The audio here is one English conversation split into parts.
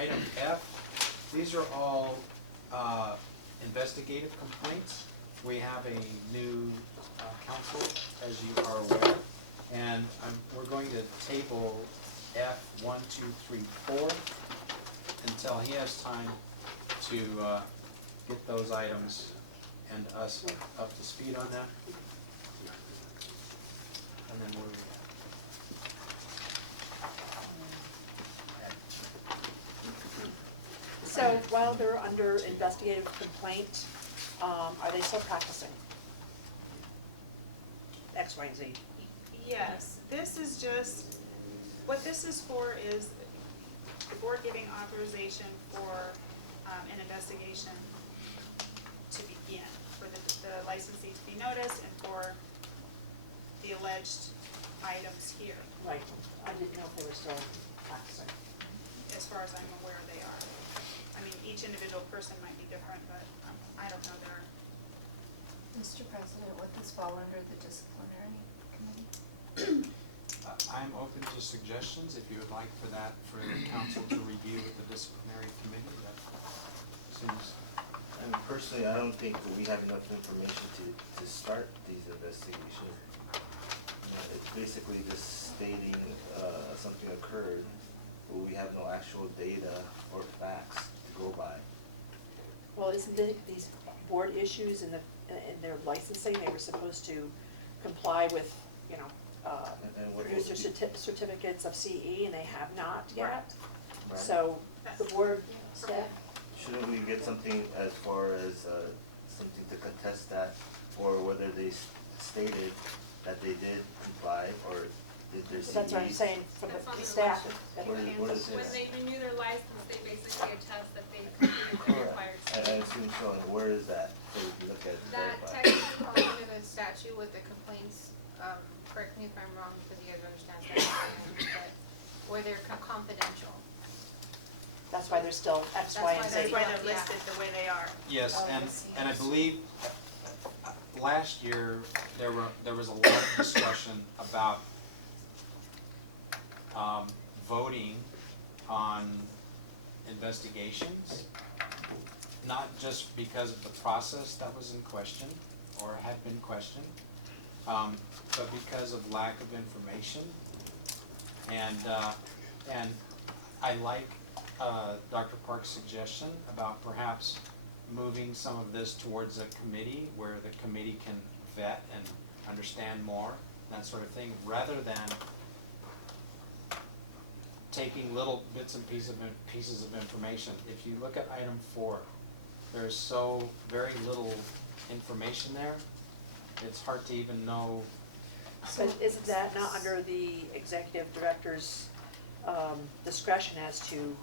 item F, these are all investigative complaints. We have a new counsel, as you are aware, and we're going to table F 1, 2, 3, 4 until he has time to get those items and us up to speed on them. And then where are we at? So while they're under investigative complaint, are they still practicing? X, Y, and Z. Yes, this is just, what this is for is the board giving authorization for an investigation to begin, for the licensee to be noticed and for the alleged items here. Right. I didn't know if they were still practicing. As far as I'm aware, they are. I mean, each individual person might be different, but I don't know their. Mr. President, would this fall under the disciplinary committee? I'm open to suggestions if you would like for that, for the council to review with the disciplinary committee. That seems. I mean, personally, I don't think that we have enough information to start these investigations. It's basically just stating something occurred, but we have no actual data or facts to go by. Well, isn't these board issues in their licensing, they were supposed to comply with, you know, And what producer will be- certificates of CE, and they have not yet. Right. So the board staff, Shouldn't we get something as far as something to contest that, or whether they stated that they did comply, or did their CE? that's what I'm saying, from That's on the the staff. motion. What is When it? they renew their license, they basically attest that they completed the required Correct. I assume so, and where is that? So we can look at it and That verify. technically falls under the statute with the complaints, correct me if I'm wrong, because you guys understand statute, but where they're confidential. That's why they're still X, Y, and That's Z. why they're Yeah. listed the way they are. Yes, Oh, and I believe last year there was a lot of discussion about voting on investigations, not just because of the process that was in question or had been questioned, but because of lack of information. And I like Dr. Park's suggestion about perhaps moving some of this towards a committee where the committee can vet and understand more, that sort of thing, rather than taking little bits and pieces of information. If you look at item 4, there's so very little information there, it's hard to even know. But isn't that not under the executive director's discretion as to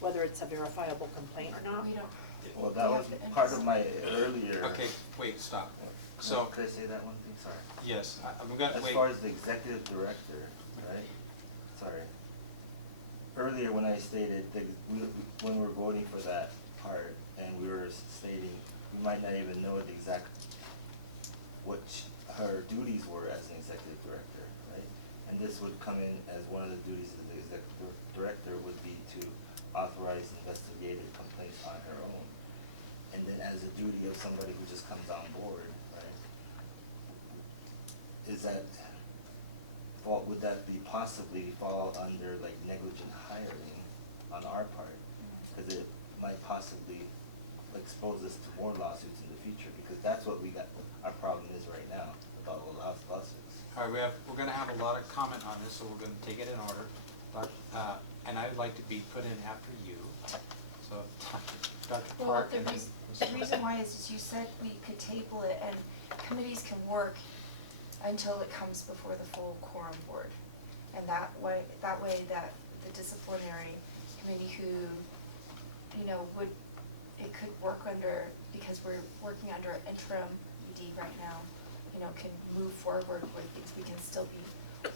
whether it's a verifiable complaint or not? We don't. Well, that was part of my earlier. Okay, wait, stop. So, So, could I say that one thing? Sorry. yes, I'm gonna, As wait. far as the executive director, right? Sorry. Earlier when I stated that when we were voting for that part and we were stating we might not even know the exact what her duties were as an executive director, right? And this would come in as one of the duties of the executive director would be to authorize investigative complaints on her own. And then as a duty of somebody who just comes on board, right? Is that, would that be possibly fall under like negligent hiring on our part? Because it might possibly expose us to more lawsuits in the future, because that's what we got, our problem is right now, with all the lawsuits. All right, we're gonna have a lot of comment on this, so we're gonna take it in order. But, and I would like to be put in after you, so Dr. Well, Park the and then. reason why is you said we could table it and committees can work until it comes before the full quorum board. And that way that the disciplinary committee who, you know, it could work under, because we're working under an interim ED right now, you know, can move forward with things. We can still be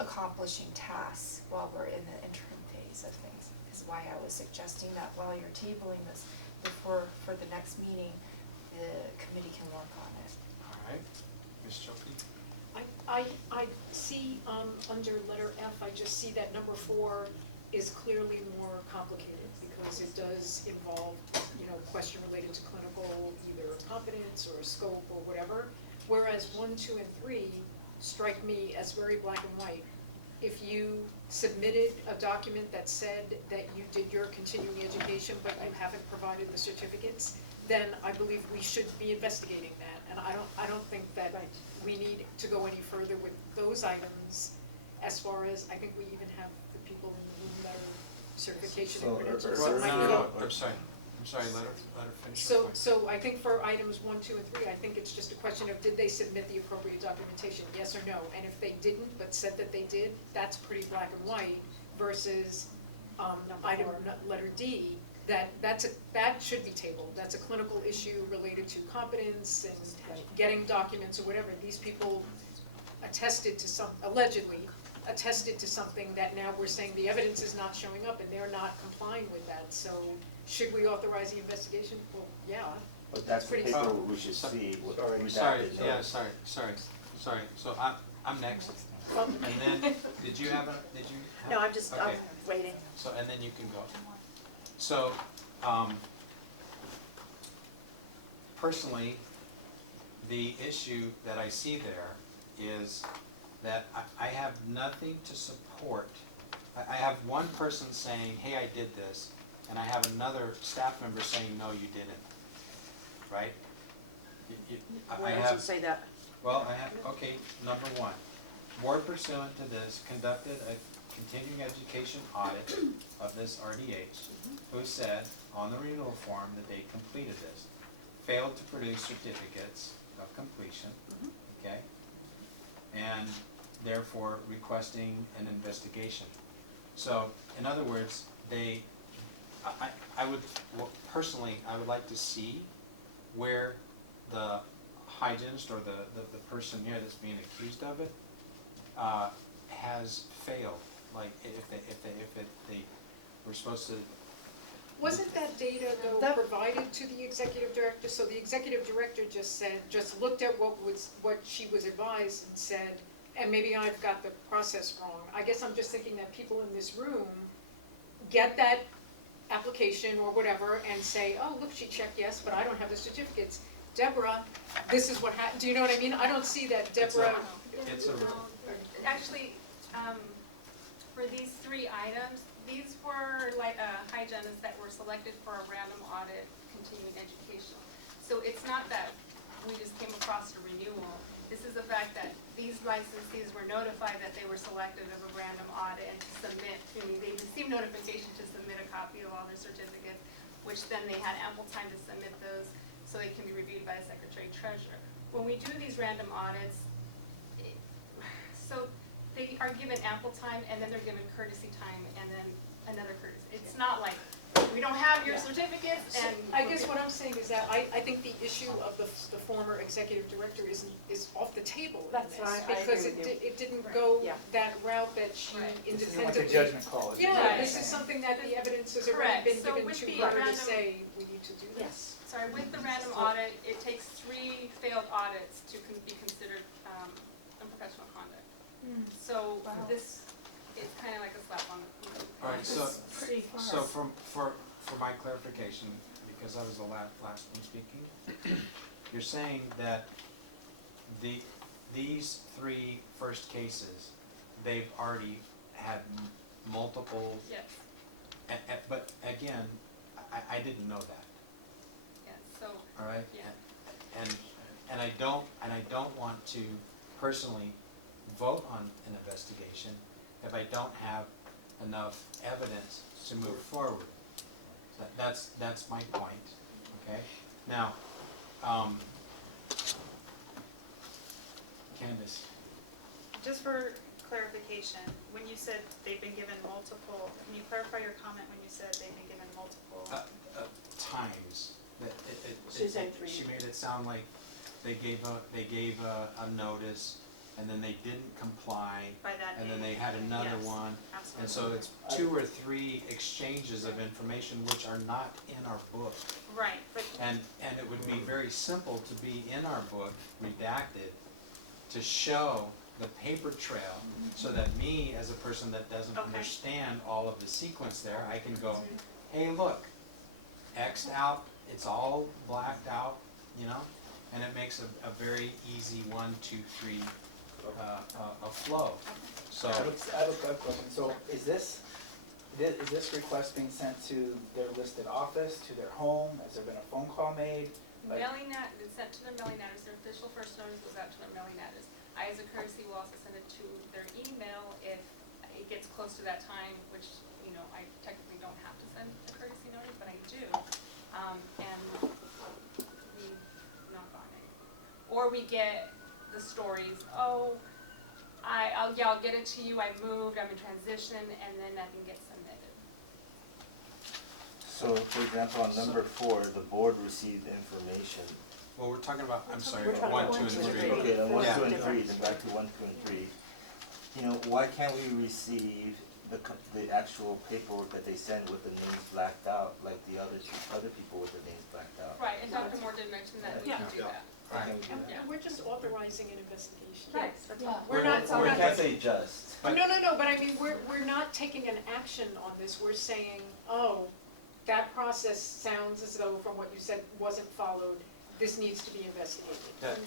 accomplishing tasks while we're in the interim phase of things. Is why I was suggesting that while you're tabling this, before, for the next meeting, the committee can work on it. All right, Ms. Chopin? I see, under letter F, I just see that number 4 is clearly more complicated. does involve, you know, question related to clinical, either competence or scope or whatever. Whereas 1, 2, and 3 strike me as very black and white. If you submitted a document that said that you did your continuing education, but you haven't provided the certificates, then I believe we should be investigating that. And I don't think that we need to go any further with those items, as far as, I think we even have the people in the room that are certification So, and credentials. Well, So no, might no, go- no, I'm sorry, let her finish her So, point. so I think for items 1, 2, and 3, I think it's just a question of, did they submit the appropriate documentation, yes or no? And if they didn't, but said that they did, that's pretty black and white, versus, item, letter D, that should be tabled. That's a clinical issue related to competence and getting documents or whatever. These people allegedly attested to something that now we're saying the evidence is not showing up and they're not complying with that. So should we authorize the investigation? Well, yeah. But that's the Pretty- paper we should see, with redacted Sorry, notes. yeah, sorry, so I'm next, Well, and then, did you have? no, I'm just, I'm Okay. waiting. So, and then you can go. So, personally, the issue that I see there is that I have nothing to support. I have one person saying, hey, I did this, and I have another staff member saying, no, you didn't, right? I Where does have. it say that? Well, I have, okay, number 1, board pursuant to this conducted a continuing education audit of this RDH, who said on the renewal form that they completed this, failed to produce certificates of completion, okay? And therefore requesting an investigation. So, in other words, I would, well, personally, I would like to see where the hygienist or the person here that's being accused of it has failed. Like if they were supposed to. Wasn't that data though That- provided to the executive director? So the executive director just looked at what she was advised and said, and maybe I've got the process wrong. I guess I'm just thinking that people in this room get that application or whatever and say, oh, look, she checked yes, but I don't have the certificates. Deborah, this is what happened. Do you know what I mean? I don't see that Deborah. It's a. Actually, for these 3 items, these were like hygienists that were selected for a random audit continuing education. So it's not that we just came across a renewal. This is the fact that these licensees were notified that they were selected of a random audit and to submit, they received notification to submit a copy of all their certificates, which then they had ample time to submit those so they can be reviewed by the Secretary Treasurer. When we do these random audits, so they are given ample time and then they're given courtesy time and then another courtesy. It's not like, we don't have your certificates and. I guess what I'm saying is that I think the issue of the former executive director is off the table in That's this. right, I agree Because with you. it didn't go Yeah. that route that she Right. This isn't independently. like a judgment call. is it? Yeah, Right. this is something that the evidence has already Correct. been So given with to the her to random- say, we need to do this. Yes. Sorry, with the random audit, it takes 3 failed audits to be considered unprofessional conduct. So Wow. this is kind of like a slap on the. All right, so, Pretty far. so for my clarification, because I was the last one speaking, you're saying that these 3 first cases, they've already had multiple, Yes, but again, I didn't know that, yes, so, all right? yeah. And I don't want to personally vote on an investigation if I don't have enough evidence to move forward. That's my point, okay? Now, Candace, Just for clarification, when you said they've been given multiple, can you clarify your comment when you said they've been given multiple? times, She's saying 3. she made it sound like they gave a notice, and then they didn't comply, By that and then day? they had another Yes, one. Absolutely. And so it's 2 or 3 exchanges of information which are not in our book. Right, but And it would be very simple to be in our book, redacted, to show the paper trail, so that me, as a person that doesn't Okay. understand all of the sequence there, I can go, hey, look, Xed out, it's all blacked out, you know? And it makes a very easy 1, 2, 3, a flow, so. I have a quick question. So is this request being sent to their listed office, to their home? Has there been a phone call made? Like- It's sent to their mailing address, their official first notice goes out to their mailing address. I, as a courtesy, will also send it to their email if it gets close to that time, which, you know, I technically don't have to send a courtesy notice, but I do. And we knock on it. Or we get the stories, oh, I'll get it to you, I moved, I'm in transition, and then nothing gets submitted. So, for example, on number 4, the board received information. Well, we're talking about, I'm sorry, We're talking 1, about 2, and 3. Okay, then 1, Yeah. 2, and 3, then back to 1, 2, and 3. You know, why can't we receive the actual paperwork that they send with the names blacked out, like the other people with the names blacked out? Right, and Dr. Moore did mention that we Yeah. can do that. Why can't we do And that? we're just authorizing an investigation. Right, that's all. We're not, We can't say just. But- no, but I mean, we're not taking an action on this, we're saying, oh, that process sounds as though from what you said wasn't followed, this needs to be investigated.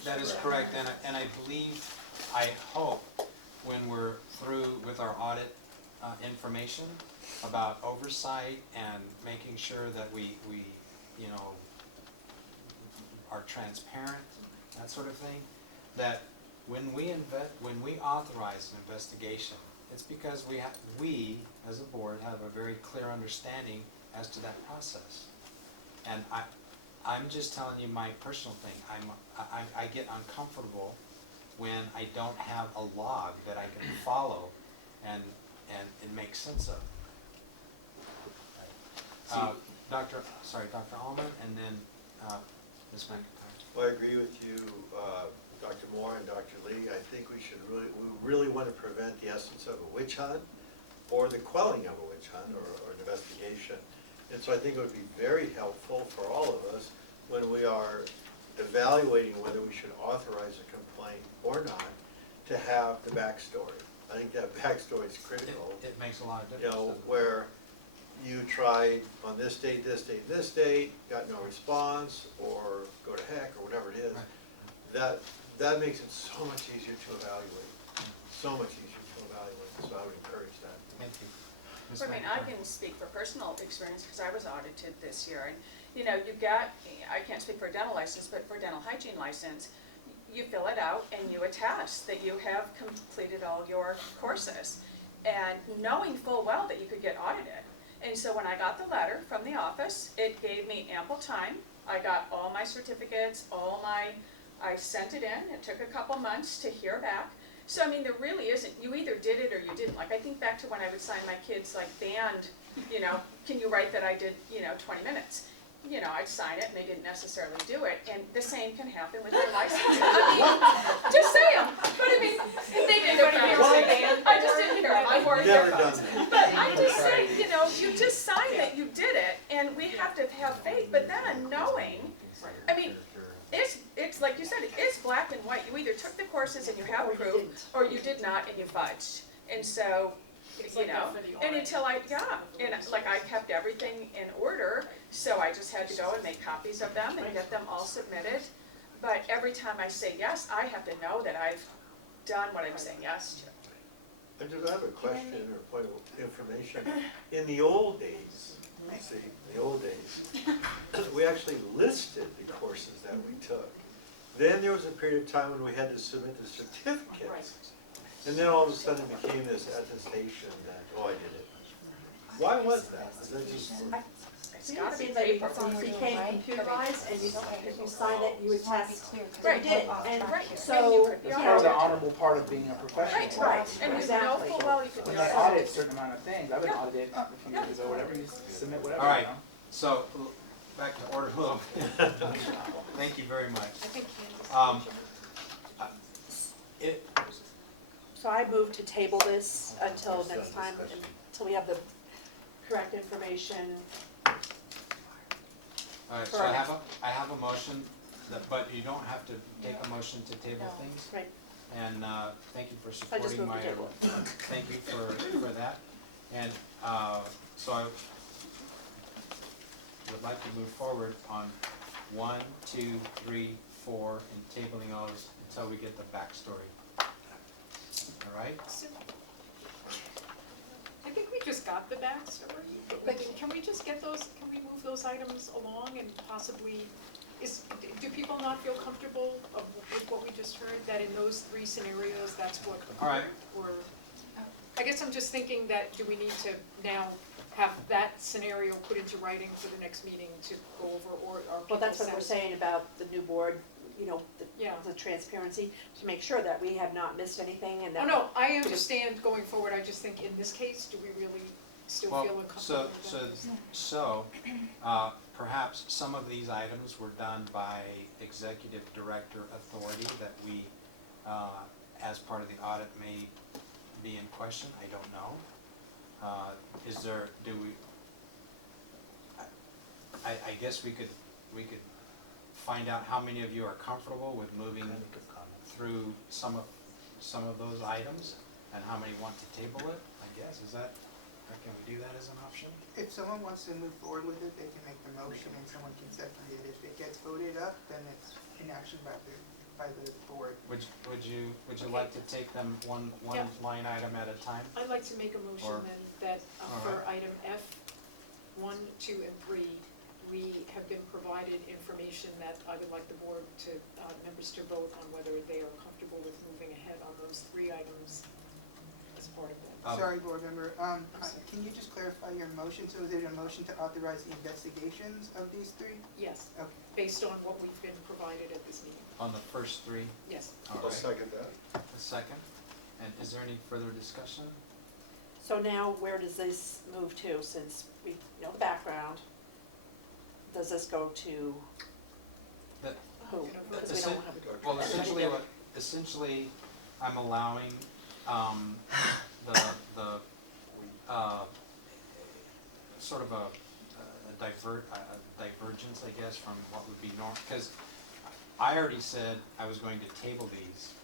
That is correct, and I believe, I hope, when we're through with our audit information about oversight and making sure that we you know, are transparent, that sort of thing, that when we authorize an investigation, it's because we, as a board, have a very clear understanding as to that process. And I'm just telling you my personal thing, I get uncomfortable when I don't have a log that I can follow and make sense of. Dr. Allman, and then Ms. McIntyre. Well, I agree with you, Dr. Moore and Dr. Lee. I think we really want to prevent the essence of a witch hunt or the quelling of a witch hunt or an investigation. And so I think it would be very helpful for all of us when we are evaluating whether we should authorize a complaint or not to have the backstory. I think that backstory is critical. It makes a lot of You difference. know, doesn't it? where you tried on this date, this date, this date, got no response, or go to heck, or whatever it is. Right. That makes it so much easier to evaluate, so much easier to evaluate, so I would encourage that. Thank you. Ms. I mean, I McIntyre. can speak for personal experience, because I was audited this year, and, you know, you got, I can't speak for a dental license, but for a dental hygiene license, you fill it out and you attest that you have completed all your courses, and knowing full well that you could get audited. And so when I got the letter from the office, it gave me ample time. I got all my certificates, I sent it in, it took a couple months to hear back. So I mean, there really isn't, you either did it or you didn't. Like, I think back to when I would sign my kids' like band, you know, can you write that I did, 20 minutes? You know, I'd sign it and they didn't necessarily do it, and the same can happen with their license. I mean, just saying, but I mean, if they didn't hear my band, I just didn't hear them, I wore Never earphones. done that. But I'm just saying, you just sign that you did it, and we have to have faith, but then knowing, I mean, it's like you said, it's black and white. You either took the courses and you have Or you proof, didn't. or you did not and you fudged. And so, It's like that for the and RN. until I kept everything in order, so I just had to go and make copies of them and get them all submitted. But every time I say yes, I have to know that I've done what I'm saying yes to. I have a question or point of information. In the old days, we actually listed the courses that we took. Then there was a period of time when we had to submit the certificates. And then all of a sudden it became this attestation that, oh, I did it. Why was that? Was that just, It's gotta be Seems like paper. it became computerized, and you sign it, you Just wanna be attest. clear, 'cause Right, we did, went off and track here. so, And you- It's Yeah. part of the honorable part of being a professional. Right, and you know Exactly. full well you could do When it. they audit a certain amount of things, I've been audited a few years ago, whatever, you submit whatever, All right. you know? So, back to order a little bit. Thank you very much. I think Candace. So I move to table this until next time, until we have the correct information. All right, so I have a motion, but you don't have to take a motion to table No. things. Right, And thank you for I just supporting moved my, to table. thank you for that. And so I would like to move forward on 1, 2, 3, 4, and tabling those until we get the backstory. All right? So, I think we just got the backstory, but can we just get those, can we move those items along and possibly, do people not feel comfortable with what we just heard, that in those 3 scenarios, that's what All right. occurred? Or, I guess I'm just thinking that, do we need to now have that scenario put into writing for the next meeting to go over, or are people Well, that's what we're satisfied? saying about the new board, you know, Yeah. the transparency, to make sure that we have not missed anything and that. Oh, no, I understand going forward, I just think in this case, do we really still feel Well, uncomfortable with that? so, perhaps some of these items were done by executive director authority that we, as part of the audit, may be in question, I don't know. Is there, do we, I guess we could find out how many of you are comfortable with moving through some of those items, and how many want to table it, I guess, is that, can we do that as an option? If someone wants to move forward with it, they can make the motion and someone can second it. If it gets voted up, then it's in action by the board. Would you like to take them one Yeah. line item at a time? I'd like to make a motion Or- then that all for right. item F, 1, 2, and 3, we have been provided information that I would like the board to, members to vote on whether they are comfortable with moving ahead on those 3 items as part of that. Sorry, board member, can you just clarify your motion? So is it a motion to authorize the investigations of these 3? Yes, Okay. based on what we've been provided at this meeting, On the first 3? yes. All I'll right. second that. A second. And is there any further discussion? So now, where does this move to, since we know the background? Does this go to The- who? Because we don't have. Well, essentially, I'm allowing, the, sort of a divergence, I guess, from what would be normal, because I already said I was going to table these,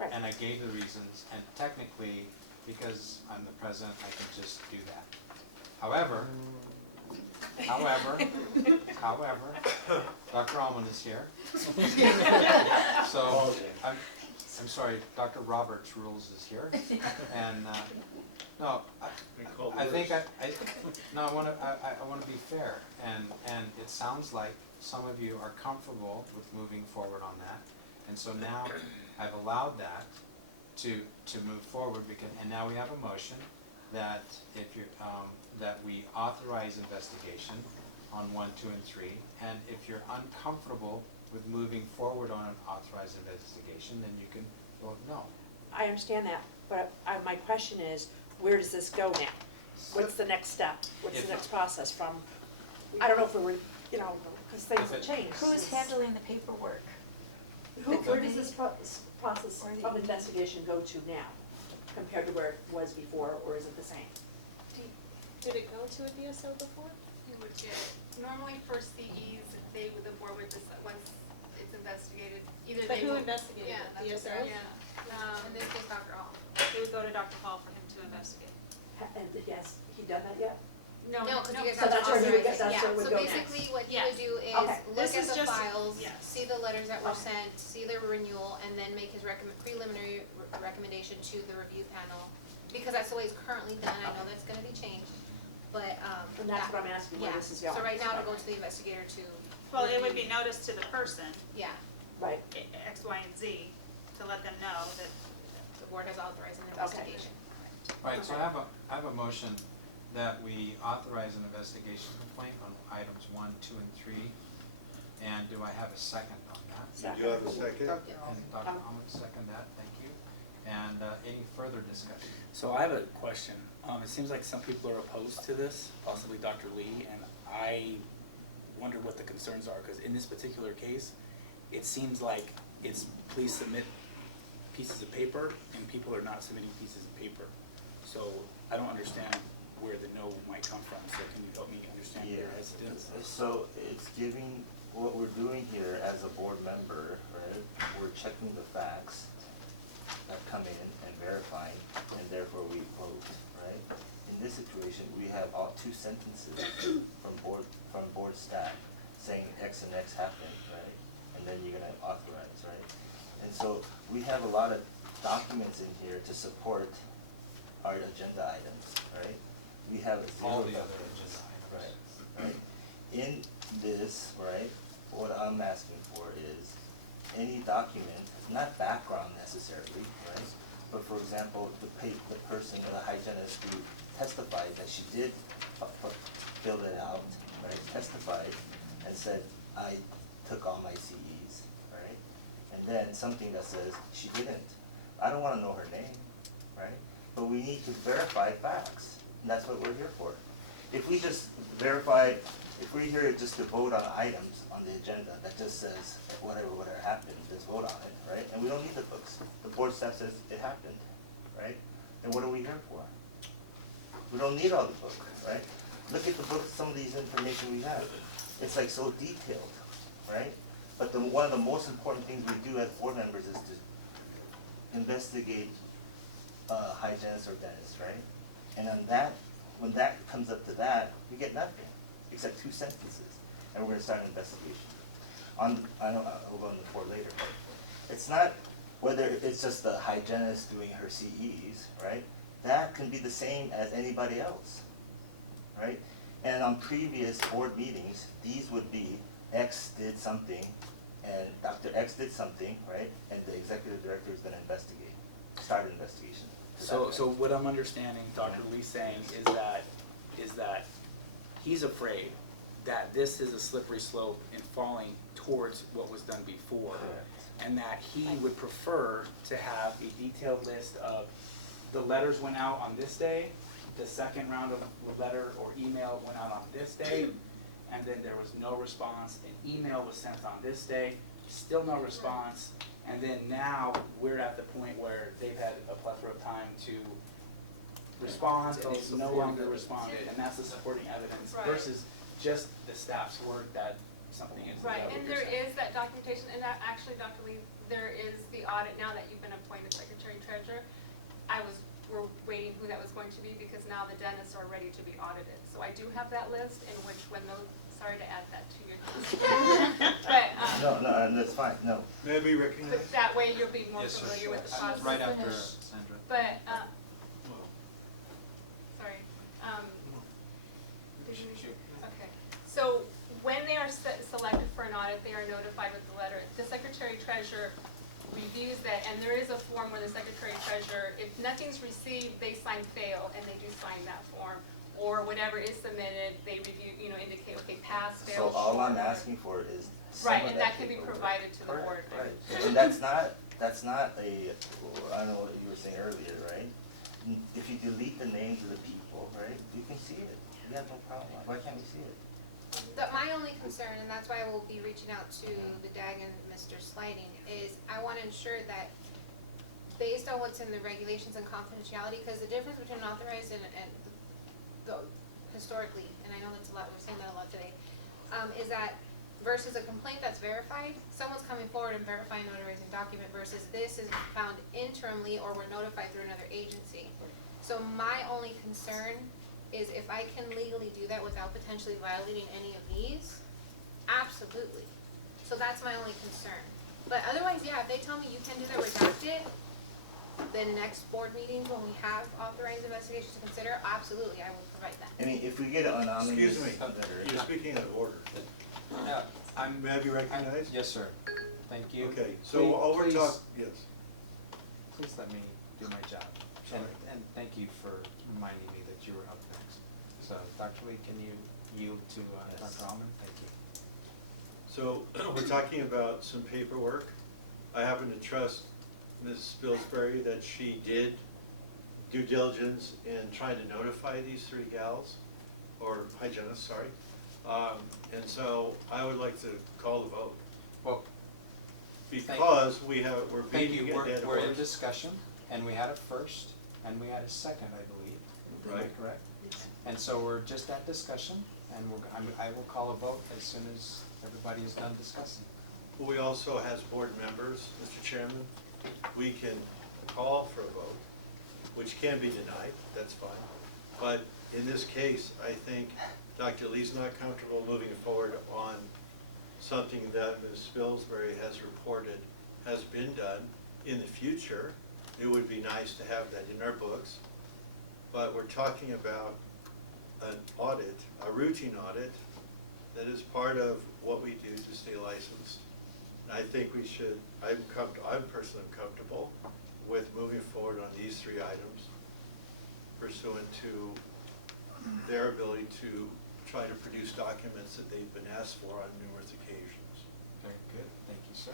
Right. and I gave the reasons, and technically, because I'm the president, I can just do that. However, Dr. Almond is here. So, I'm sorry, Dr. Roberts Rules is here, and, no, I think no, I wanna be fair, and it sounds like some of you are comfortable with moving forward on that, and so now I've allowed that to move forward, and now we have a motion that if you're, that we authorize investigation on 1, 2, and 3, and if you're uncomfortable with moving forward on an authorized investigation, then you can vote no. I understand that, but my question is, where does this go now? What's the next step? What's If- the next process from, I don't know if we were, you know, because things If have it- changed. Who's handling the paperwork? Where does this process Or the- of investigation go to now, compared to where it was before, or is it the same? Did it go to a DSO before? You would get, normally for CEs, the board would just, once it's investigated, either But they who will. investigated Yeah, it? that's DSO? what- yeah, in this case, Dr. Hall. It would go to Dr. Hall for him to investigate. And yes, he done that yet? No, because you guys So have that's to where you would authorize get- it. that's where it would So go next. basically, what you Yes. would do is Okay. look This at is the just- files, yes. see the letters that were Okay. sent, see the renewal, and then make his preliminary recommendation to the review panel. Because that's the way it's currently done, I know that's gonna be changed, but, And that's what I'm asking, where yeah. this is going. So right now it'll go to the investigator to Well, it would be review. noticed to the person, Yeah, Right, X, Y, and Z, to let them know that the board has authorized an Okay. investigation. Right, so I have a motion that we authorize an investigation complaint on items 1, 2, and 3. And do I have a second on that? You have a second? Dr. And Almond. Dr. Almond, second that, thank you. And any further discussion? So I have a question. It seems like some people are opposed to this, possibly Dr. Lee, and I wonder what the concerns are, because in this particular case, it seems like it's please submit pieces of paper, and people are not submitting pieces of paper. So I don't understand where the no might come from, so can you help me understand Yeah, their hesitance? so it's giving, what we're doing here as a board member, right, we're checking the facts that come in and verifying, and therefore we vote, right? In this situation, we have all 2 sentences from board we have a lot of documents in here to support our agenda items, right? We have zero. All the other agenda items. Right. In this, right, what I'm asking for is any document, not background necessarily, right? But for example, the person, the hygienist who testified that she did fill it out, right, testified and said, I took all my CEs, right? And then something that says she didn't. I don't wanna know her name, right? But we need to verify facts, and that's what we're here for. If we just verify, if we're here just to vote on items on the agenda that just says whatever happened, just vote on it, right? And we don't need the books. The board staff says it happened, right? Then what are we here for? We don't need all the book, right? Look at the book, some of these information we have. It's like so detailed, right? But one of the most important things we do as board members is to investigate hygienists or dentists, right? And on that, when that comes up to that, we get nothing, except 2 sentences, and we're gonna start an investigation. I know, I'll go on the board later, but it's not whether it's just the hygienist doing her CEs, right? That can be the same as anybody else, right? And on previous board meetings, these would be X did something, and Dr. X did something, right? And the executive director is gonna investigate, start an investigation. So what I'm understanding Dr. Lee's saying is that he's afraid that this is a slippery slope in falling towards what was done before. And that he would prefer to have a detailed list of the letters went out on this day, the second round of the letter or email went out on this day, and then there was no response, an email was sent on this day, still no response, and then now we're at the point where they've had a plethora of time to respond, and they've no longer responded, and that's the supporting evidence Right. versus just the staff's word that something is. Right, what and you're there saying? is that documentation, and that actually, Dr. Lee, there is the audit now that you've been appointed Secretary Treasurer. We're waiting who that was going to be because now the dentists are ready to be audited. So I do have that list in which when those, sorry to add that to your list. But, No, that's fine, no. May I be recognized? but that way you'll be more Yes, sir. familiar with the process. Right after Sandra. But, sorry, did you, okay. So when they are selected for an audit, they are notified with the letter. The Secretary Treasurer reviews that, and there is a form where the Secretary Treasurer, if nothing's received, they sign fail, and they do sign that form. Or whatever is submitted, they review, indicate, okay, pass, fail, So all I'm short. asking for is some Right, of and that can be paperwork. provided to the board. Correct, right. And that's not a, I don't know what you were saying earlier, right? If you delete the names of the people, right, you can see it. You have no problem. Why can't we see it? My only concern, and that's why I will be reaching out to the DAG and Mr. Sliding, is I want to ensure that based on what's in the regulations and confidentiality, because the difference between authorized and the historically, and I know that's a lot, we're saying that a lot today, is that versus a complaint that's verified, someone's coming forward and verifying notarizing document versus this is found interimly or we're notified through another agency. So my only concern is if I can legally do that without potentially violating any of these, absolutely. So that's my only concern. But otherwise, yeah, if they tell me you can do that redacted, then next board meetings when we have authorized investigations to consider, absolutely, I will provide that. I mean, if we get an anonymous Excuse me, letter. you're speaking out of order. May I be recognized? Yes, sir. Thank you. Okay, so Please- all we're please- talking, yes. Please let me do my job. Sorry. And thank you for reminding me that you were up next. So, Dr. Lee, can you yield to Yes. Dr. Allman? Thank you. So we're talking about some paperwork. I happen to trust Ms. Spilsbury that she did due diligence in trying to notify these 3 gals, or hygienists, sorry. And so I would like to call the vote. Well, Because we're thank beating you. a dead We're in horse. discussion, and we had a first, and we had a second, I believe. Am I Right. correct? And so we're just at discussion, and I will call a vote as soon as everybody is done discussing. We also, as board members, Mr. Chairman, we can call for a vote, which can be denied, that's fine. But in this case, I think Dr. Lee's not comfortable moving forward on something that Ms. Spilsbury has reported has been done, in the future, it would be nice to have that in our books. But we're talking about an audit, a routine audit, that is part of what we do to stay licensed. And I think we should, I'm personally comfortable with moving forward on these 3 items pursuant to their ability to try to produce documents that they've been asked for on numerous occasions. Very good, thank you, sir.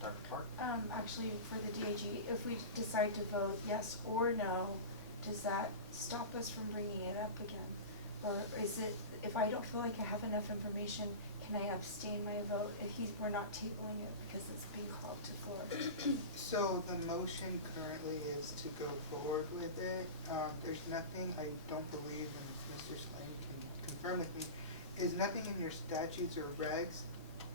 Dr. Park? Actually, for the DAG, if we decide to vote yes or no, does that stop us from bringing it up again? Or is it, if I don't feel like I have enough information, can I abstain my vote if we're not tabling it because it's being called to floor? So the motion currently is to go forward with it. There's nothing, I don't believe, and Mr. Slane can confirm with me, is nothing in your statutes or regs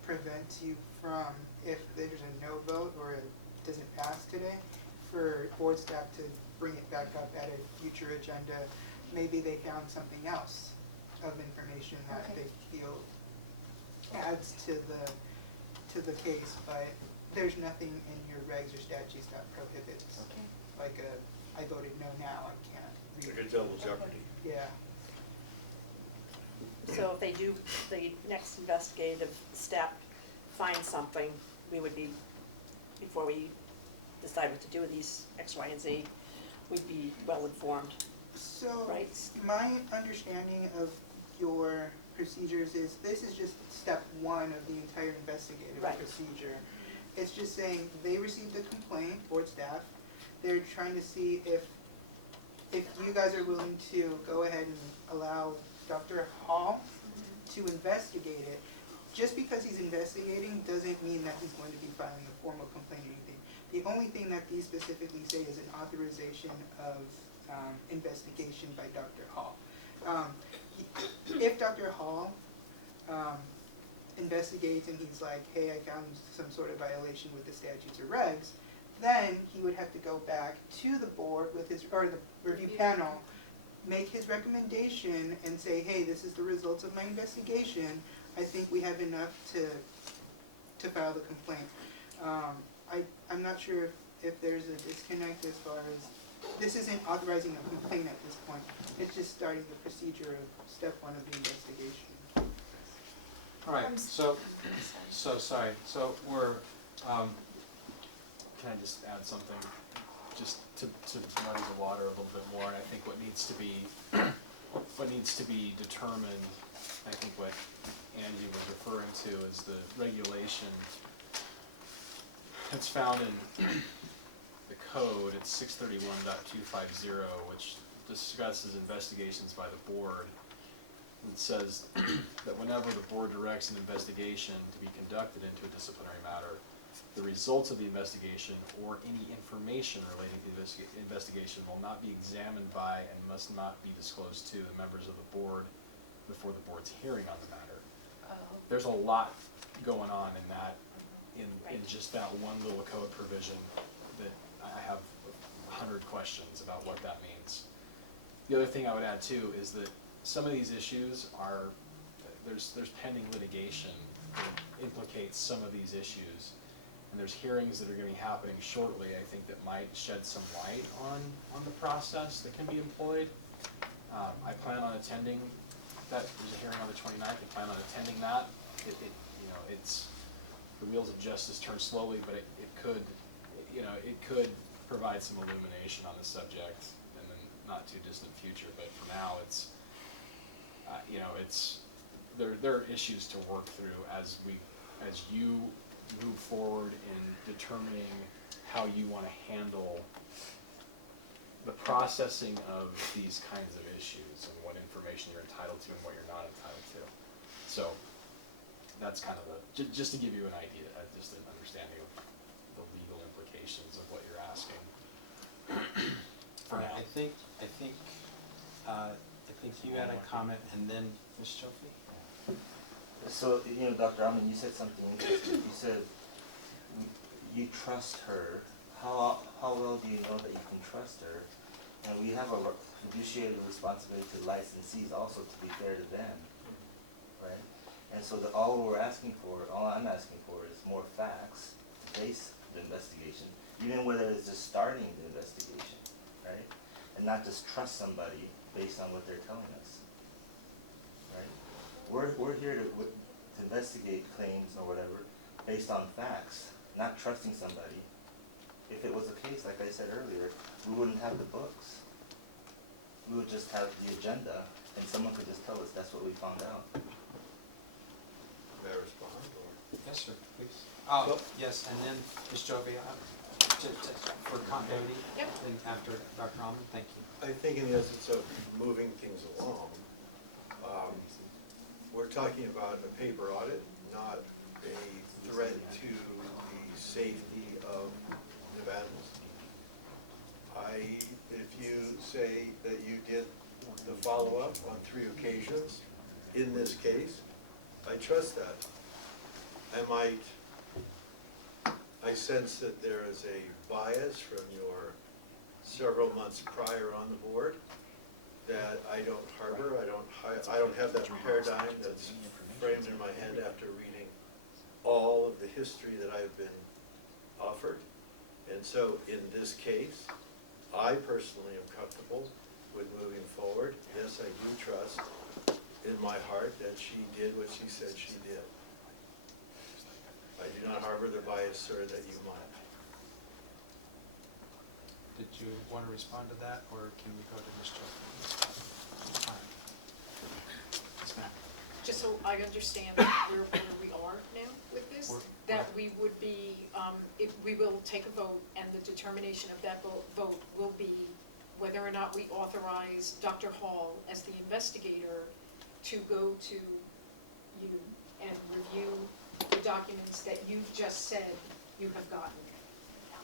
prevents you from, if there's a no vote or it doesn't pass today, for board staff to bring it back up at a future agenda. Maybe they found something else of information that Okay. they feel adds to the case, but there's nothing in your regs or statutes that prohibits, Okay. like I voted no now, I can't. Like a double jeopardy. Yeah. So if they do, the next investigative step finds something, we would be, before we decide what to do with these X, Y, and Z, we'd be well informed, So, right? my understanding of your procedures is, this is just step 1 of the entire investigative Right. procedure. It's just saying, they received a complaint, board staff, they're trying to see if you guys are willing to go ahead and allow Dr. Hall to investigate it. Just because he's investigating doesn't mean that he's going to be filing a formal complaint or anything. The only thing that these specifically say is an authorization of investigation by Dr. Hall. If Dr. Hall investigates and he's like, hey, I found some sort of violation with the statutes or regs, then he would have to go back to the board with his, or the review panel, make his recommendation and say, hey, this is the results of my investigation. I think we have enough to file the complaint. I'm not sure if there's a disconnect as far as, this isn't authorizing a complaint at this point. It's just starting the procedure of step 1 of the investigation. All right, so we're, can I just add something, just to muddy the water a little bit more, and I think what needs to be determined, I think what Angie was referring to is the regulation that's found in the code, it's 631.250, which discusses investigations by the board. It says that whenever the board directs an investigation to be conducted into a disciplinary matter, the results of the investigation or any information relating to the investigation will not be examined by and must not be disclosed to the members of the board before the board's hearing on the matter. There's a lot going on in that, in just that one little code provision that I have 100 questions about what that means. The other thing I would add too is that some of these issues are, there's pending litigation that implicates some of these issues. And there's hearings that are gonna be happening shortly, I think, that might shed some light on the process that can be employed. I plan on attending that, there's a hearing on the 29th, I plan on attending that. It's, the wheels of justice turn slowly, but it could provide some illumination on the subject in the not too distant future, but for now, there are issues to work through as you move forward in determining how you want to handle the processing of these kinds of issues and what information you're entitled to and what you're not entitled to. So that's kind of just to give you an idea, just an understanding of the legal implications of what you're asking. For now. I think you had a comment, and then Ms. Chofie? So, Dr. Alman, you said something interesting. You said you trust her. How well do you know that you can trust her? And we have a fiduciary responsibility to licensees also to be fair to them, right? And so all I'm asking for is more facts to base the investigation, even whether it's just starting the investigation, right? And not just trust somebody based on what they're telling us, right? We're here to investigate claims or whatever based on facts, not trusting somebody. If it was the case, like I said earlier, we wouldn't have the books. We would just have the agenda, and someone could just tell us that's what we found out. May I respond, or? Yes, sir, please. Oh, yes, and then Ms. Jovi, for continuity. Yep. And after Dr. Alman, thank you. I think in the essence of moving things along, we're talking about a paper audit, not a threat to the safety of Nevadans. If you say that you did the follow-up on 3 occasions in this case, I trust that. I sense that there is a bias from your several months prior on the board that I don't harbor. I don't have that paradigm that's framed in my head after reading all of the history that I've been offered. And so in this case, I personally am comfortable with moving forward. Yes, I do trust in my heart that she did what she said she did. I do not harbor the bias, sir, that you might. Did you want to respond to that, or can we go to Ms. Jovi? All right. Yes, ma'am. Just so I understand where we are now with this, We're- that we would be, if we will take a vote, and the determination of that vote will be whether or not we authorize Dr. Hall as the investigator to go to you and review the documents that you've just said you have gotten.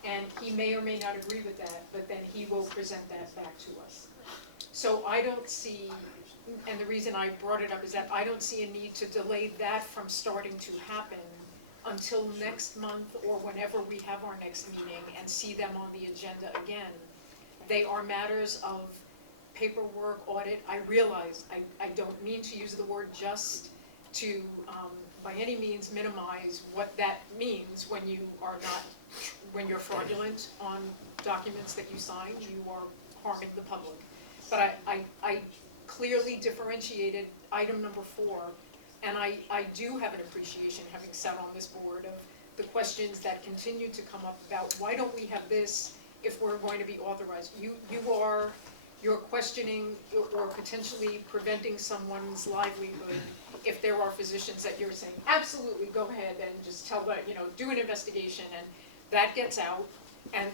And he may or may not agree with that, but then he will present that back to us. So I don't see, and the reason I brought it up is that I don't see a need to delay that from starting to happen until next month or whenever we have our next meeting and see them on the agenda again. They are matters of paperwork, audit. I realize, I don't mean to use the word just to, by any means, minimize what that means when you are not, when you're fraudulent on documents that you sign, you are harming the public. But I clearly differentiated item number 4, and I do have an appreciation, having sat on this board, of the questions that continue to come up about why don't we have this if we're going to be authorized. You're questioning or potentially preventing someone's livelihood if there are physicians that you're saying, absolutely, go ahead and just tell that, do an investigation, and that gets out, and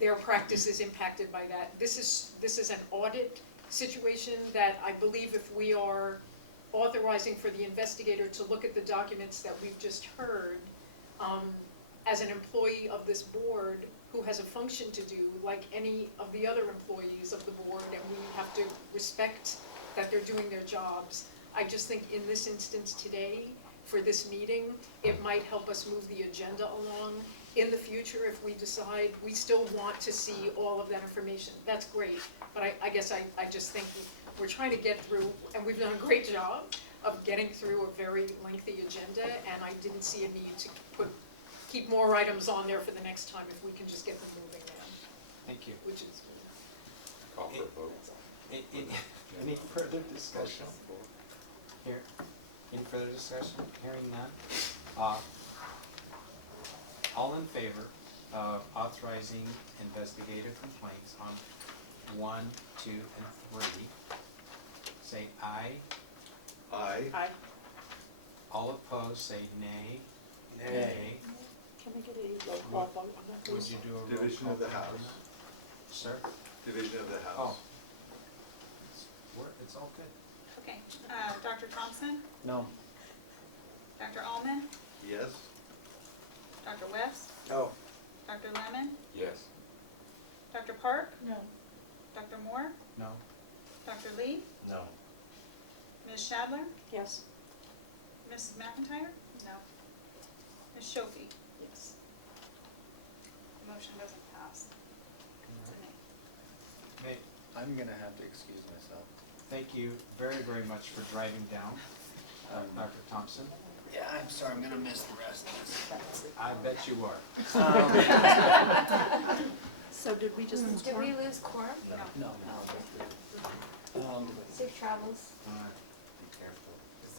their practice is impacted by that. This is an audit situation that I believe if we are authorizing for the investigator to look at the documents that we've just heard, as an employee of this board who has a function to do like any of the other employees of the board, and we have to respect that they're doing their jobs. I just think in this instance today, for this meeting, it might help us move the agenda along. In the future, if we decide we still want to see all of that information, that's great. But I guess I just think we're trying to get through, and we've done a great job of getting through a very lengthy agenda, and I didn't see a need to keep more items on there for the next time if we can just get them moving now, Thank you. which is. Call for a vote. Any further discussion? Here, any further discussion? Hearing none. All in favor of authorizing investigative complaints on 1, 2, and 3, say aye. Aye. Aye. All opposed, say nay. Nay. Can we get a roll call vote on that, Would please? you do a roll call? Division of the vote on House. that? Sir? Division of the Oh. House. It's all good. Okay, Dr. Thompson, No. Dr. Allman, Yes? Dr. West, No. Dr. Lemon, Yes. Dr. Park, No. Dr. Moore, No? Dr. Lee, No. Ms. Shadler, Yes. Mrs. McIntyre? No. Ms. Shofi? Yes. Motion doesn't pass. It's a nay. May, I'm gonna have to excuse myself. thank you very, very much for driving down, Dr. Thompson. Yeah, I'm sorry, I'm gonna miss the rest of this. I bet you are. So did we just lose Did quorum? we lose quorum? No. No. Safe travels. All right.